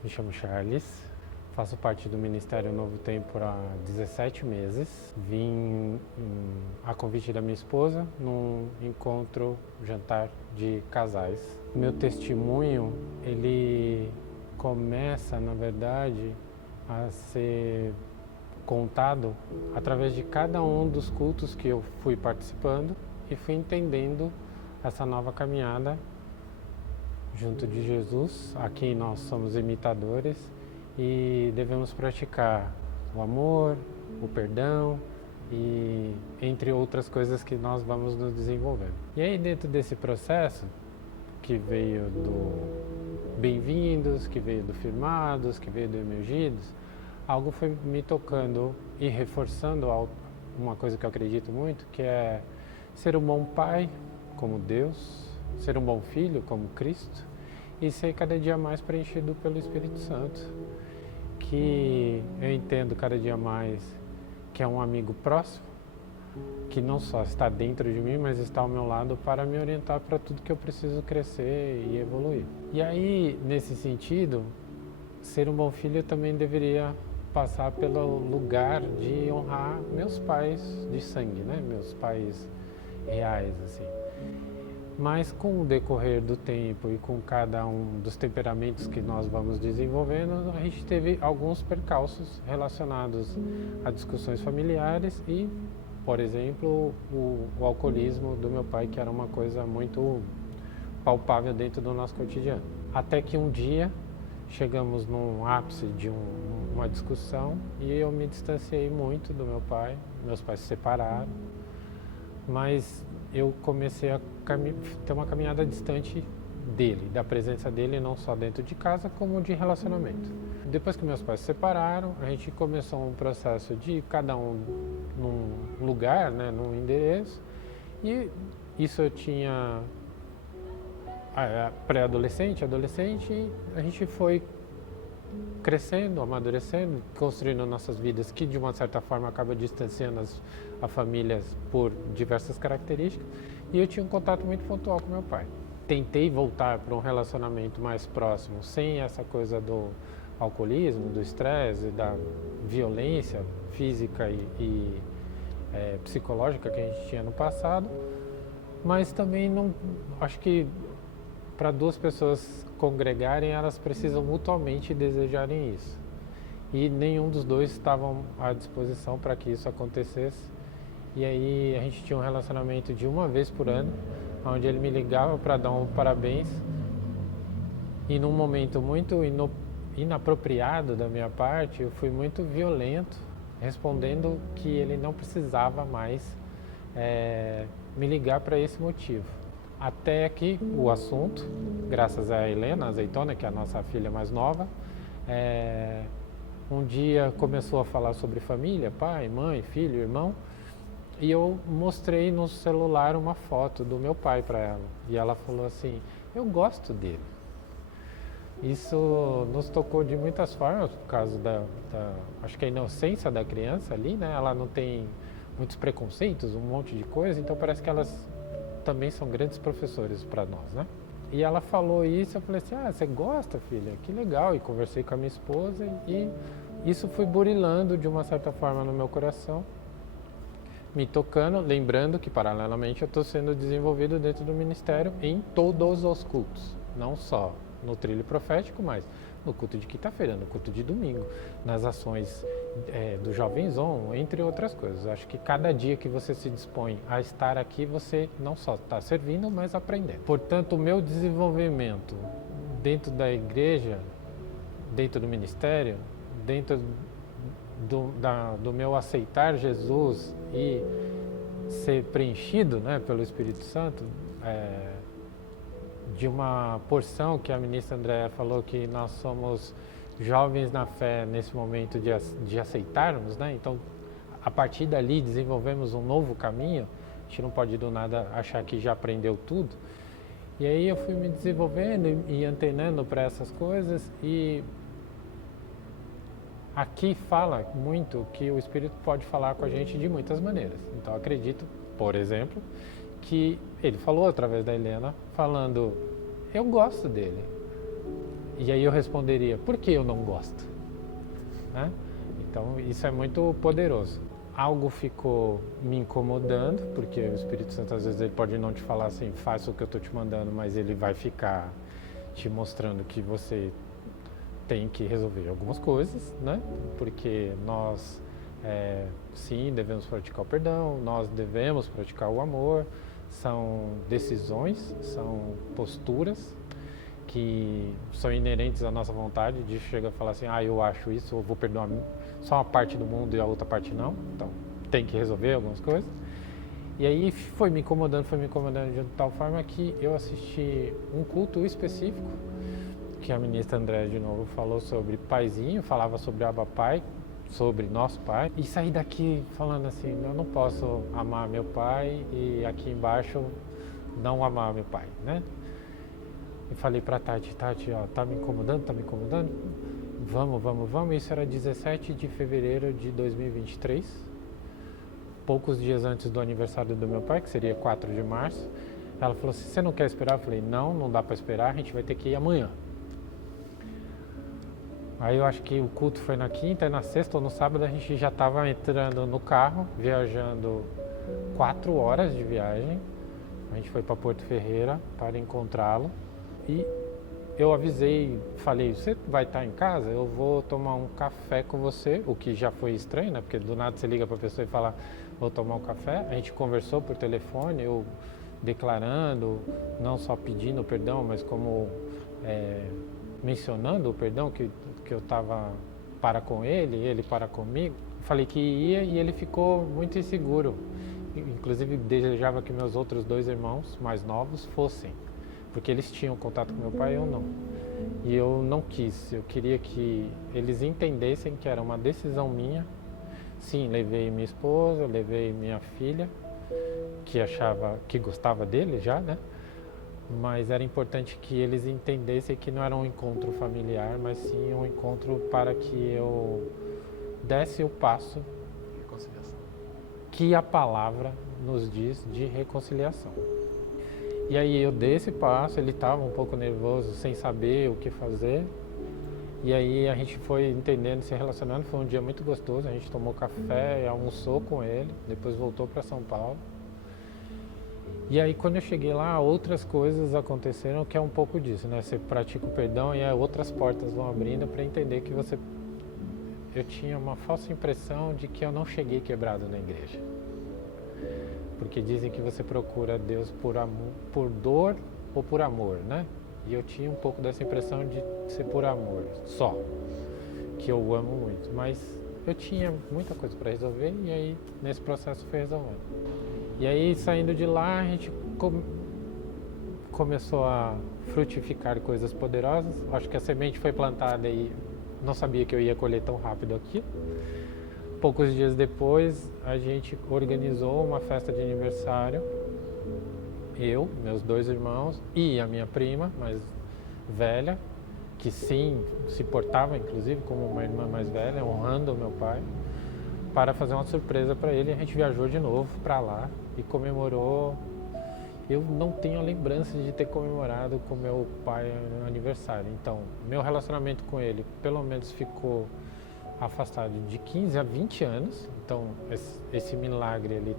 Me chamo Charles, faço parte do Ministério Novo Tempo há 17 meses. Vim a convite da minha esposa num jantar de casais. Meu testemunho, ele começa, na verdade, a ser contado através de cada um dos cultos que eu fui participando e fui entendendo essa nova caminhada junto de Jesus, a quem nós somos imitadores e devemos praticar o amor, o perdão e entre outras coisas que nós vamos nos desenvolvendo. E aí dentro desse processo, que veio do Bem-vindos, que veio do Firmados, que veio do Emergidos, algo foi me tocando e reforçando uma coisa que eu acredito muito, que é ser um bom pai como Deus, ser um bom filho como Cristo e ser cada dia mais preenchido pelo Espírito Santo, que eu entendo cada dia mais que é um amigo próximo, que não só está dentro de mim, mas está ao meu lado para me orientar para tudo que eu preciso crescer e evoluir. E aí, nesse sentido, ser um bom filho também deveria passar pelo lugar de honrar meus pais de sangue, né? Meus pais reais, assim. Mas com o decorrer do tempo e com cada um dos temperamentos que nós vamos desenvolvendo, a gente teve alguns percalços relacionados a discussões familiares e, por exemplo, o alcoolismo do meu pai, que era uma coisa muito palpável dentro do nosso cotidiano. Até que um dia chegamos num ápice de uma discussão e eu me distanciei muito do meu pai, meus pais se separaram, mas eu comecei a ter uma caminhada distante dele, da presença dele, não só dentro de casa, como de relacionamento. Depois que meus pais se separaram, a gente começou um processo de cada um num lugar, né, num endereço, e isso eu tinha pré-adolescente, adolescente, e a gente foi crescendo, amadurecendo, construindo nossas vidas, que de uma certa forma acaba distanciando as famílias por diversas características, e eu tinha um contato muito pontual com meu pai. Tentei voltar para um relacionamento mais próximo, sem essa coisa do alcoolismo, do estresse, da violência física e psicológica que a gente tinha no passado, mas também não, acho que para duas pessoas congregarem, elas precisam mutuamente desejarem isso. E nenhum dos dois estavam à disposição para que isso acontecesse. E aí a gente tinha um relacionamento de uma vez por ano, onde ele me ligava para dar um parabéns. E num momento muito inapropriado da minha parte, eu fui muito violento, respondendo que ele não precisava mais me ligar para esse motivo. Até que o assunto, graças a Helena, a azeitona, que é a nossa filha mais nova, um dia começou a falar sobre família, pai, mãe, filho, irmão, e eu mostrei no celular uma foto do meu pai para ela. E ela falou assim, eu gosto dele. Isso nos tocou de muitas formas, por causa acho que a inocência da criança ali, né? Ela não tem muitos preconceitos, um monte de coisa, então parece que elas também são grandes professores para nós, né? E ela falou isso, eu falei assim, você gosta, filha? Que legal. E conversei com a minha esposa e isso foi burilando de uma certa forma no meu coração, me tocando, lembrando que paralelamente eu estou sendo desenvolvido dentro do ministério em todos os cultos, não só no trilho profético, mas no culto de quinta-feira, no culto de domingo, nas ações do Jovens On, entre outras coisas. Acho que cada dia que você se dispõe a estar aqui, você não só está servindo, mas aprendendo. Portanto, o meu desenvolvimento dentro da igreja, dentro do ministério, dentro do meu aceitar Jesus e ser preenchido, né, pelo Espírito Santo, de uma porção que a ministra Andréa falou, que nós somos jovens na fé nesse momento de aceitarmos, né? Então, a partir dali desenvolvemos um novo caminho. A gente não pode do nada achar que já aprendeu tudo. E aí eu fui me desenvolvendo e antenando para essas coisas, e aqui fala muito que o Espírito pode falar com a gente de muitas maneiras. Então acredito, por exemplo, que ele falou através da Helena, falando, eu gosto dele. E aí eu responderia, por que eu não gosto? Né? Então isso é muito poderoso. Algo ficou me incomodando, porque o Espírito Santo às vezes ele pode não te falar assim, faça o que eu estou te mandando, mas ele vai ficar te mostrando que você tem que resolver algumas coisas, né? Porque nós, sim, devemos praticar o perdão, nós devemos praticar o amor, são decisões, são posturas que são inerentes à nossa vontade de chegar a falar assim, eu acho isso, eu vou perdoar só uma parte do mundo e a outra parte não, então tem que resolver algumas coisas. E aí foi me incomodando de tal forma que eu assisti um culto específico, que a ministra André de novo falou sobre paizinho, falava sobre Abba Pai, sobre nosso pai, e saí daqui falando assim, eu não posso amar meu pai e aqui embaixo não amar meu pai, né? E falei pra Tati, ó, tá me incomodando? Vamos. Isso era 17 de fevereiro de 2023, poucos dias antes do aniversário do meu pai, que seria 4 de março. Ela falou assim, você não quer esperar? Eu falei, não dá pra esperar, a gente vai ter que ir amanhã. Aí eu acho que o culto foi na quinta e na sexta ou no sábado a gente já estava entrando no carro, viajando 4 horas de viagem. A gente foi para Porto Ferreira para encontrá-lo. E eu avisei, falei, você vai estar em casa? Eu vou tomar um café com você, o que já foi estranho, né? Porque do nada você liga para a pessoa e fala, vou tomar um café. A gente conversou por telefone, eu declarando, não só pedindo perdão, mas como mencionando o perdão que eu estava para com ele para comigo. Falei que ia e ele ficou muito inseguro. Inclusive desejava que meus outros 2 irmãos mais novos fossem, porque eles tinham contato com meu pai e eu não. E eu não quis, eu queria que eles entendessem que era uma decisão minha. Sim, levei minha esposa, levei minha filha, que gostava dele já, né? Mas era importante que eles entendessem que não era um encontro familiar, mas sim um encontro para que eu desse o passo que a palavra nos diz de reconciliação. E aí eu dei esse passo, ele estava um pouco nervoso, sem saber o que fazer. E aí a gente foi entendendo, se relacionando, foi um dia muito gostoso, a gente tomou café, almoçou com ele, depois voltou para São Paulo. E aí quando eu cheguei lá, outras coisas aconteceram, que é um pouco disso, né? Você pratica o perdão e aí outras portas vão abrindo para entender que eu tinha uma falsa impressão de que eu não cheguei quebrado na igreja. Porque dizem que você procura Deus por amor, por dor ou por amor, né? E eu tinha um pouco dessa impressão de ser por amor só, que eu amo muito. Mas eu tinha muita coisa para resolver e aí nesse processo foi resolvendo. E aí saindo de lá a gente começou a frutificar coisas poderosas. Acho que a semente foi plantada e não sabia que eu ia colher tão rápido aqui. Poucos dias depois a gente organizou uma festa de aniversário. Eu, meus 2 irmãos e a minha prima mais velha, que sim, se portava inclusive como uma irmã mais velha, honrando o meu pai, para fazer uma surpresa para ele. A gente viajou de novo para lá e comemorou. Eu não tenho a lembrança de ter comemorado com meu pai no aniversário. Então, meu relacionamento com ele, pelo menos, ficou afastado de 15 a 20 anos. Então, esse milagre, ele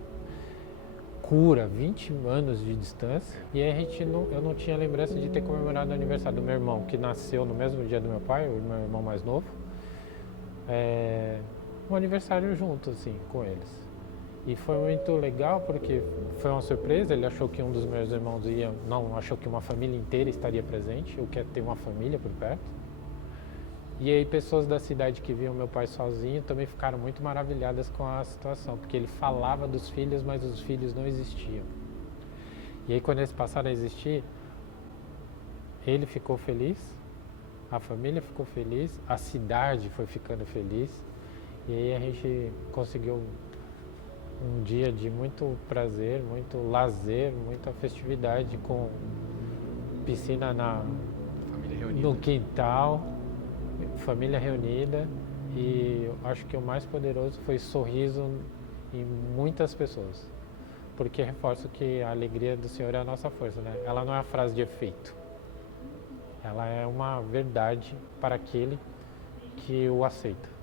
cura 20 anos de distância. E aí eu não tinha lembrança de ter comemorado o aniversário do meu irmão, que nasceu no mesmo dia do meu pai, o meu irmão mais novo. Um aniversário junto, assim, com eles. E foi muito legal porque foi uma surpresa, ele achou que um dos meus irmãos achou que uma família inteira estaria presente, eu quero ter uma família por perto. E aí pessoas da cidade que viam meu pai sozinho também ficaram muito maravilhadas com a situação, porque ele falava dos filhos, mas os filhos não existiam. E aí quando eles passaram a existir, ele ficou feliz, a família ficou feliz, a cidade foi ficando feliz, e aí a gente conseguiu um dia de muito prazer, muito lazer, muita festividade, com piscina no quintal, família reunida, e eu acho que o mais poderoso foi sorriso em muitas pessoas, porque reforço que a alegria do Senhor é a nossa força, né? Ela não é a frase de efeito, ela é uma verdade para aquele que o aceita.